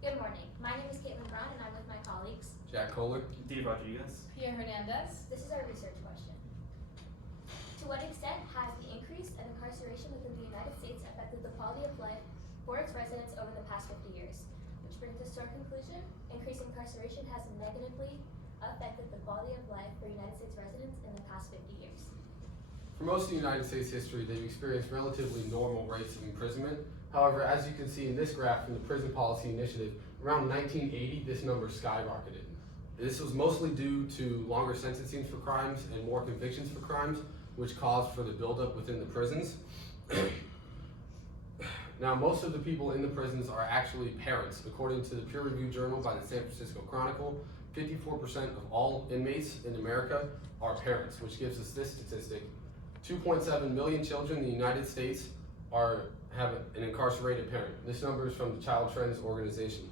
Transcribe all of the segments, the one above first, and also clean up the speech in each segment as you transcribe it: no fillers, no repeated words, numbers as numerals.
Good morning. My name is Caitlin Braun and I'm with my colleagues. Jack Kohler. Dave Rodriguez. Pierre Hernandez. This is our research question. To what extent has the increase of incarceration within the United States affected the quality of life for its residents over the past 50 years? Which brings us to our conclusion. Increased incarceration has negatively affected the quality of life for United States residents in the past 50 years. For most of the United States history, they've experienced relatively normal rates of imprisonment. However, as you can see in this graph from the Prison Policy Initiative, around 1980, this number skyrocketed. This was mostly due to longer sentencing for crimes and more convictions for crimes, which caused for the buildup within the prisons. Now, most of the people in the prisons are actually parents. According to the peer-reviewed journal by the San Francisco Chronicle, 54% of all inmates in America are parents, which gives us this statistic. 2.7 million children in the United States have an incarcerated parent. This number is from the Child Trends organization.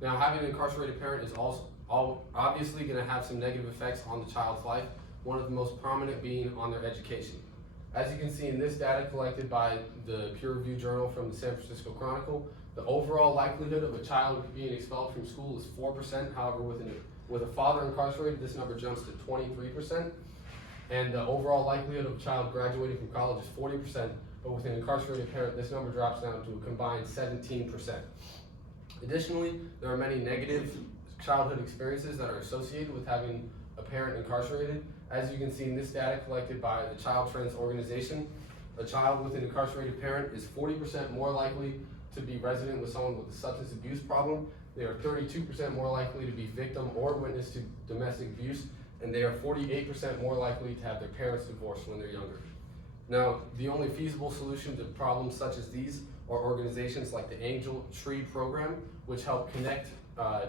Now, having an incarcerated parent is also obviously going to have some negative effects on the child's life, one of the most prominent being on their education. As you can see in this data collected by the peer-reviewed journal from the San Francisco Chronicle, the overall likelihood of a child being expelled from school is 4%. However, with a father incarcerated, this number jumps to 23%. And the overall likelihood of a child graduating from college is 40%, but with an incarcerated parent, this number drops down to a combined 17%. Additionally, there are many negative childhood experiences that are associated with having a parent incarcerated. As you can see in this data collected by the Child Trends organization, a child with an incarcerated parent is 40% more likely to be resident with someone with a substance abuse problem. They are 32% more likely to be victim or witness to domestic abuse, and they are 48% more likely to have their parents divorced when they're younger. Now, the only feasible solution to problems such as these are organizations like the Angel Tree program, which help connect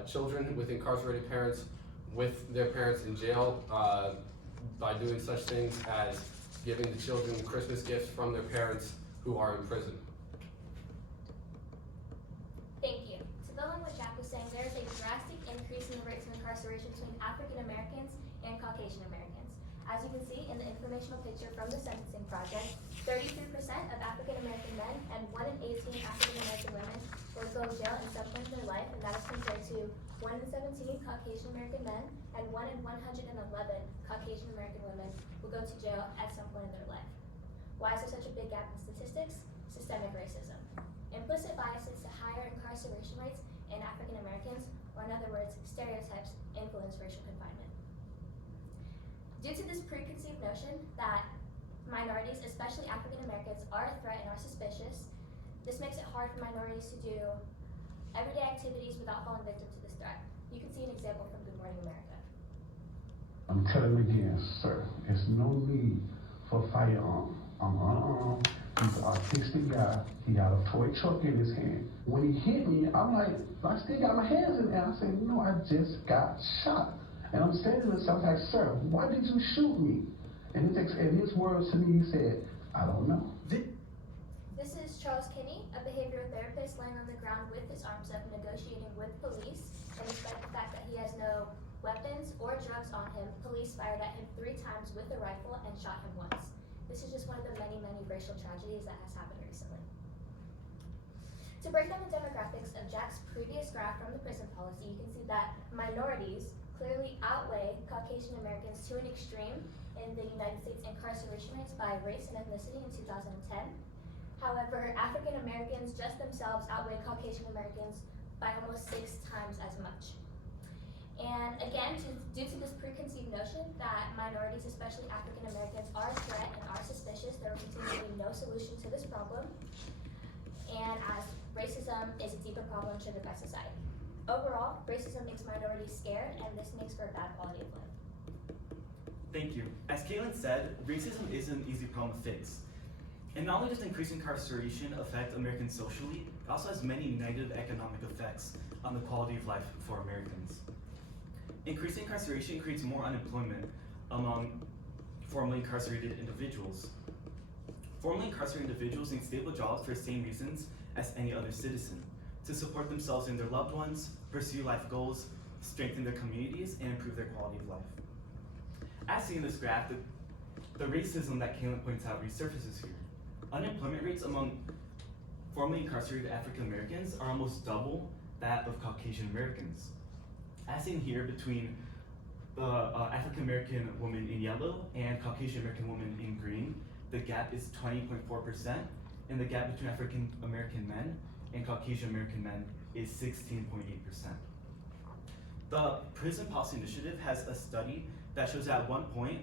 children with incarcerated parents with their parents in jail by doing such things as giving the children Christmas gifts from their parents who are in prison. Thank you. To build on what Jack was saying, there is a drastic increase in the rates of incarceration between African Americans and Caucasian Americans. As you can see in the informational picture from the Sentencing Project, 33% of African American men and 1 in 18 African American women will go to jail at some point in their life, and that is compared to 1 in 17 Caucasian American men and 1 in 111 Caucasian American women will go to jail at some point in their life. Why is there such a big gap in statistics? Systemic racism. Implicit biases to higher incarceration rates in African Americans, or in other words, stereotypes, influence racial confinement. Due to this preconceived notion that minorities, especially African Americans, are a threat and are suspicious, this makes it hard for minorities to do everyday activities without falling victim to this threat. You can see an example from Good Morning America. I'm telling again, sir, there's no need for a firearm. I'm unarmed. He's an autistic guy. He got a toy truck in his hand. When he hit me, I'm like, I still got my hands in there. I said, no, I just got shot. And I'm saying to myself, like, sir, why did you shoot me? And his words to me, he said, I don't know. This is Charles Kinney, a behavioral therapist laying on the ground with his arms up, negotiating with police. And despite the fact that he has no weapons or drugs on him, police fired at him 3 times with a rifle and shot him once. This is just one of the many, many racial tragedies that has happened recently. To break down the demographics of Jack's previous graph from the prison policy, you can see that minorities clearly outweigh Caucasian Americans to an extreme in the United States incarceration rates by race and ethnicity in 2010. However, African Americans just themselves outweigh Caucasian Americans by almost 6 times as much. And again, due to this preconceived notion that minorities, especially African Americans, are a threat and are suspicious, there will continue to be no solution to this problem. And as racism is a deeper problem shared by society. Overall, racism makes minorities scared, and this makes for a bad quality of life. Thank you. As Caitlin said, racism is an easy problem to fix. And not only does increased incarceration affect Americans socially, it also has many negative economic effects on the quality of life for Americans. Increased incarceration creates more unemployment among formerly incarcerated individuals. Formerly incarcerated individuals need stable jobs for the same reasons as any other citizen: to support themselves and their loved ones, pursue life goals, strengthen their communities, and improve their quality of life. As seen in this graph, the racism that Caitlin points out resurfaces here. Unemployment rates among formerly incarcerated African Americans are almost double that of Caucasian Americans. As seen here between the African American woman in yellow and Caucasian American woman in green, the gap is 20.4%, and the gap between African American men and Caucasian American men is 16.8%. The Prison Policy Initiative has a study that shows that at one point,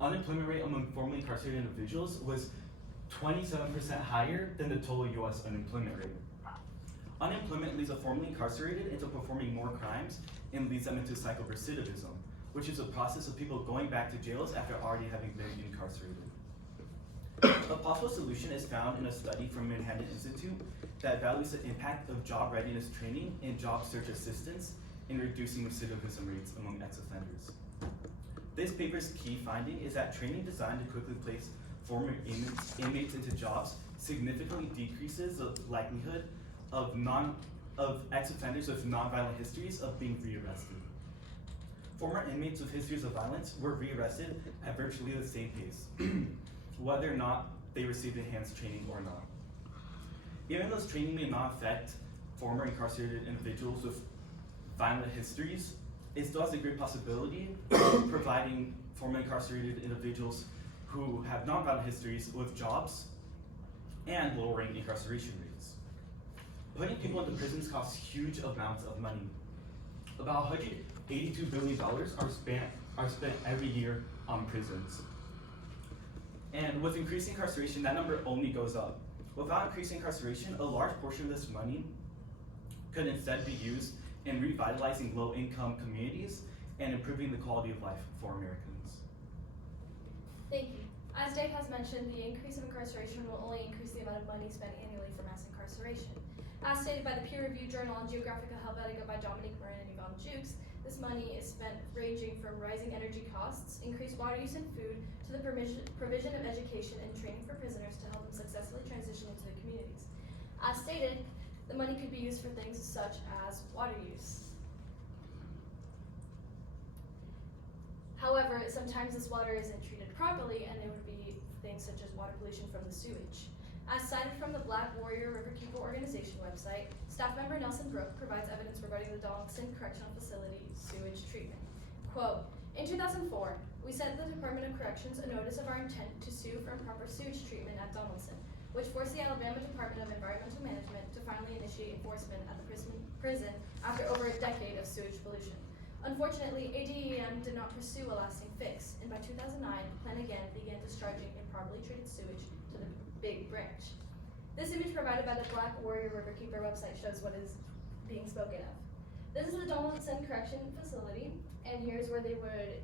unemployment rate among formerly incarcerated individuals was 27% higher than the total US unemployment rate. Unemployment leads the formerly incarcerated into performing more crimes and leads them into psychorecidivism, which is a process of people going back to jails after already having been incarcerated. A possible solution is found in a study from Manhattan Institute that values the impact of job readiness training and job search assistance in reducing recidivism rates among ex-offenders. This paper's key finding is that training designed to quickly place former inmates into jobs significantly decreases the likelihood of ex-offenders with non-violent histories of being rearrested. Former inmates with histories of violence were rearrested at virtually the same pace, whether or not they received enhanced training or not. Even though this training may not affect former incarcerated individuals with violent histories, it still has a great possibility of providing former incarcerated individuals who have non-violent histories with jobs and lowering incarceration rates. Putting people into prisons costs huge amounts of money. About $182 billion are spent every year on prisons. And with increasing incarceration, that number only goes up. Without increasing incarceration, a large portion of this money could instead be used in revitalizing low-income communities and improving the quality of life for Americans. Thank you. As Dave has mentioned, the increase of incarceration will only increase the amount of money spent annually for mass incarceration. As stated by the peer-reviewed journal on Geographica Helvetica by Dominique Morin and Yvonne Jukes, this money is spent ranging from rising energy costs, increased water use and food, to the provision of education and training for prisoners to help them successfully transition into the communities. As stated, the money could be used for things such as water use. However, sometimes this water isn't treated properly, and there would be things such as water pollution from the sewage. As cited from the Black Warrior Riverkeeper Organization website, staff member Nelson Brooke provides evidence regarding the Donaldson Correctional Facility sewage treatment. Quote, in 2004, we sent the Department of Corrections a notice of our intent to sue for improper sewage treatment at Donaldson, which forced the Alabama Department of Environmental Management to finally initiate enforcement at the prison after over a decade of sewage pollution. Unfortunately, ADEM did not pursue a lasting fix, and by 2009, Plan Again began discharging improperly treated sewage to the Big Branch. This image provided by the Black Warrior Riverkeeper website shows what is being spoken of. This is the Donaldson Correction Facility, and here's where they would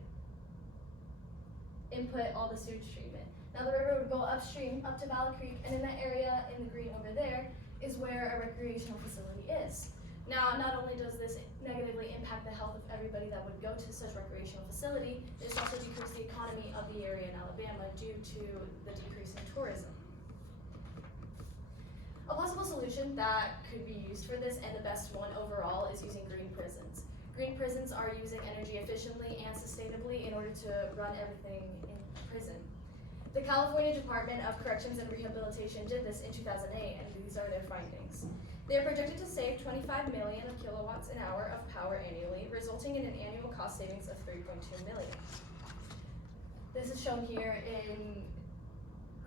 input all the sewage treatment. Now the river would go upstream, up to Valley Creek, and in that area in the green over there is where a recreational facility is. Now, not only does this negatively impact the health of everybody that would go to such recreational facility, it's also decreased the economy of the area in Alabama due to the decrease in tourism. A possible solution that could be used for this, and the best one overall, is using green prisons. Green prisons are using energy efficiently and sustainably in order to run everything in prison. The California Department of Corrections and Rehabilitation did this in 2008, and these are their findings. They are projected to save 25 million kilowatts an hour of power annually, resulting in an annual cost savings of 3.2 million. This is shown here in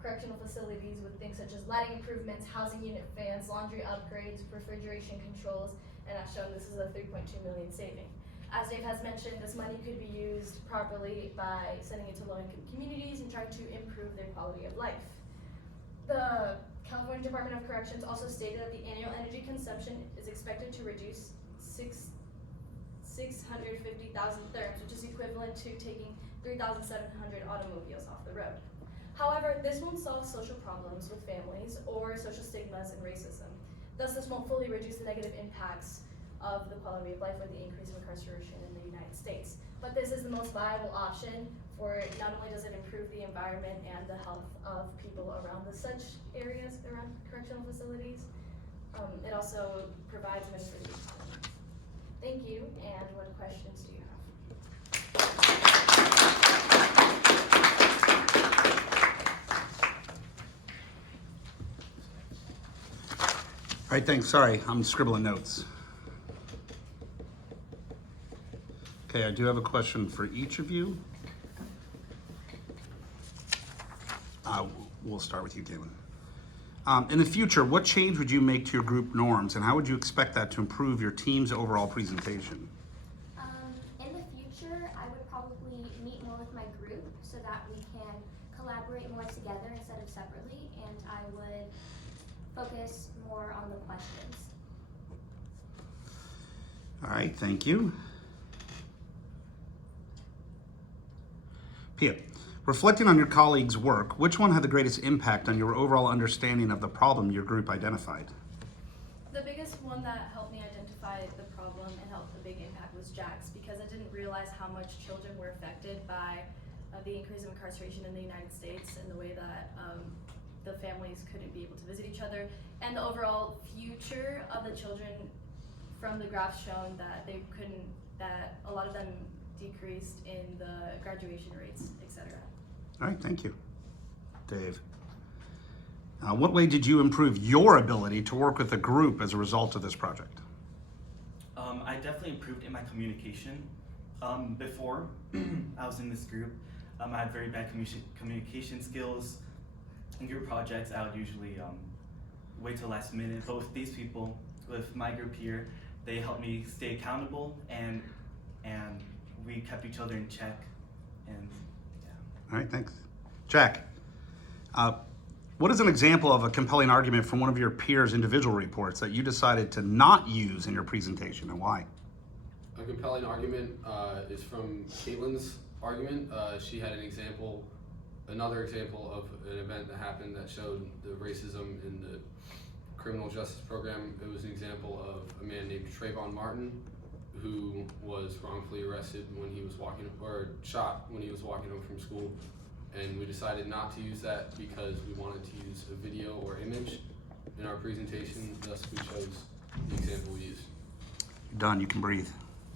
correctional facilities with things such as lighting improvements, housing unit fans, laundry upgrades, refrigeration controls, and as shown, this is a 3.2 million saving. As Dave has mentioned, this money could be used properly by sending it to low-income communities and trying to improve their quality of life. The California Department of Corrections also stated that the annual energy consumption is expected to reduce 650,000 therms, which is equivalent to taking 3,700 automobiles off the road. However, this won't solve social problems with families or social stigmas and racism. Thus, this won't fully reduce the negative impacts of the quality of life with the increase of incarceration in the United States. But this is the most viable option for not only does it improve the environment and the health of people around the such areas, around correctional facilities, it also provides money for the economy. Thank you, and what questions do you have? right, thanks. Sorry, I'm scribbling notes. Okay, I do have a question for each of you. We'll start with you, Galen. In the future, what change would you make to your group norms, and how would you expect that to improve your team's overall presentation? In the future, I would probably meet more with my group so that we can collaborate more together instead of separately, and I would focus more on the questions. All right, thank you. Pia, reflecting on your colleagues' work, which one had the greatest impact on your overall understanding of the problem your group identified? The biggest one that helped me identify the problem and helped a big impact was Jack's, because I didn't realize how much children were affected by the increase of incarceration in the United States and the way that the families couldn't be able to visit each other, and the overall future of the children from the graphs shown that they couldn't, that a lot of them decreased in the graduation rates, etc. All right, thank you. Dave. What way did you improve your ability to work with a group as a result of this project? I definitely improved in my communication. Before I was in this group, I had very bad communication skills. In group projects, I would usually wait till last minute. But with these people, with my group here, they helped me stay accountable, and we kept each other in check. And yeah. All right, thanks. Jack, what is an example of a compelling argument from one of your peers' individual reports that you decided to not use in your presentation, and why? A compelling argument is from Caitlin's argument. She had another example of an event that happened that showed the racism in the criminal justice program. It was an example of a man named Trayvon Martin, who was wrongfully arrested when he was shot when he was walking home from school. And we decided not to use that because we wanted to use a video or image in our presentation, thus we chose the example we used. You're done, you can breathe.